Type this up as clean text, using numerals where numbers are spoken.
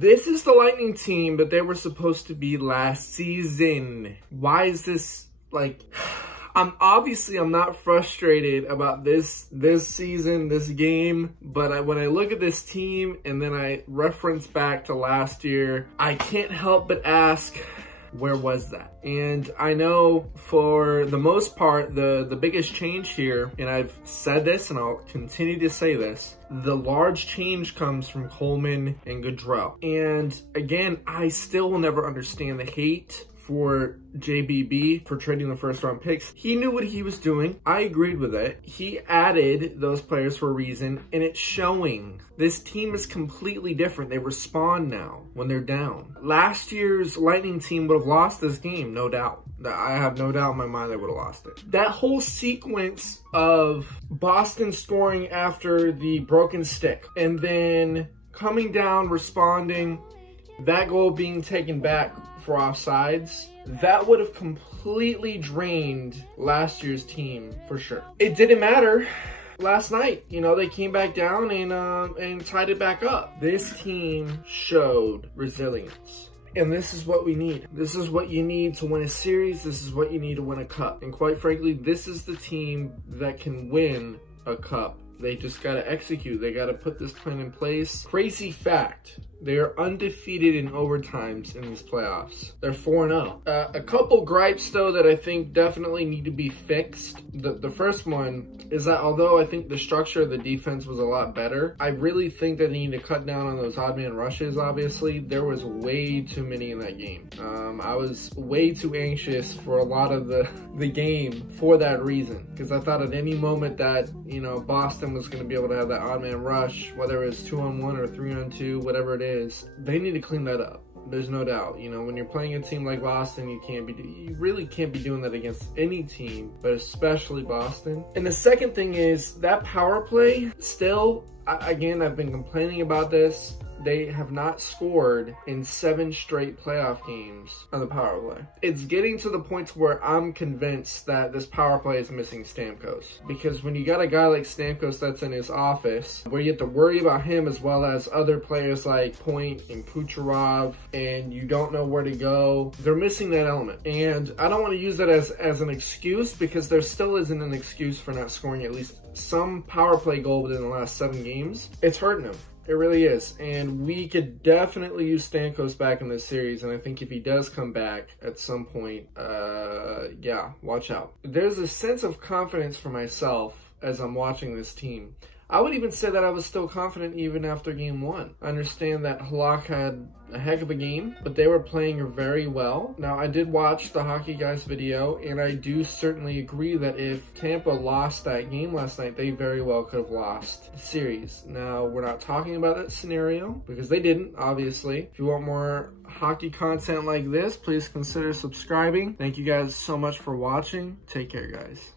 This is the Lightning team that they were supposed to be last season. Why is this like... I'm not frustrated about this season, this game, but when I look at this team and then I reference back to last year, I can't help but ask, where was that? And I know for the most part, the biggest change here, and I've said this and I'll continue to say this, the large change comes from Coleman and Gaudreau. And again, I still will never understand the hate for JBB for trading the first round picks. He knew what he was doing. I agreed with it. He added those players for a reason, and it's showing. This team is completely different. They respond now when they're down. Last year's Lightning team would have lost this game, no doubt. I have no doubt in my mind they would have lost it. That whole sequence of Boston scoring after the broken stick and then coming down, responding, that goal being taken back for offsides, that would have completely drained last year's team for sure. It didn't matter last night. You know, they came back down and tied it back up. This team showed resilience. And this is what we need. This is what you need to win a series. This is what you need to win a cup. And quite frankly, this is the team that can win a cup. They just got to execute. They got to put this plan in place. Crazy fact, they are undefeated in overtimes in these playoffs. They're 4-0. A couple gripes, though, that I think definitely need to be fixed. The first one is that although I think the structure of the defense was a lot better, I really think that they need to cut down on those odd man rushes, obviously. There was way too many in that game. I was way too anxious for a lot of the game for that reason, because I thought at any moment that, you know, Boston was going to be able to have that odd man rush, whether it was 2-on-1 or 3-on-2, whatever it is, they need to clean that up. There's no doubt. You know, when you're playing a team like Boston, you really can't be doing that against any team, but especially Boston. And the second thing is that power play still, again, I've been complaining about this. They have not scored in 7 straight playoff games on the power play. It's getting to the point where I'm convinced that this power play is missing Stamkos. Because when you got a guy like Stamkos that's in his office, where you have to worry about him as well as other players like Point and Kucherov, and you don't know where to go, they're missing that element. And I don't want to use that as an excuse, because there still isn't an excuse for not scoring at least some power play goal within the last 7 games. It's hurting him. It really is. And we could definitely use Stamkos back in this series. And I think if he does come back at some point, yeah, watch out. There's a sense of confidence for myself as I'm watching this team. I would even say that I was still confident even after game 1. I understand that Halak had a heck of a game, but they were playing very well. Now, I did watch the Hockey Guys video, and I do certainly agree that if Tampa lost that game last night, they very well could have lost the series. Now, we're not talking about that scenario, because they didn't, obviously. If you want more hockey content like this, please consider subscribing. Thank you guys so much for watching. Take care, guys.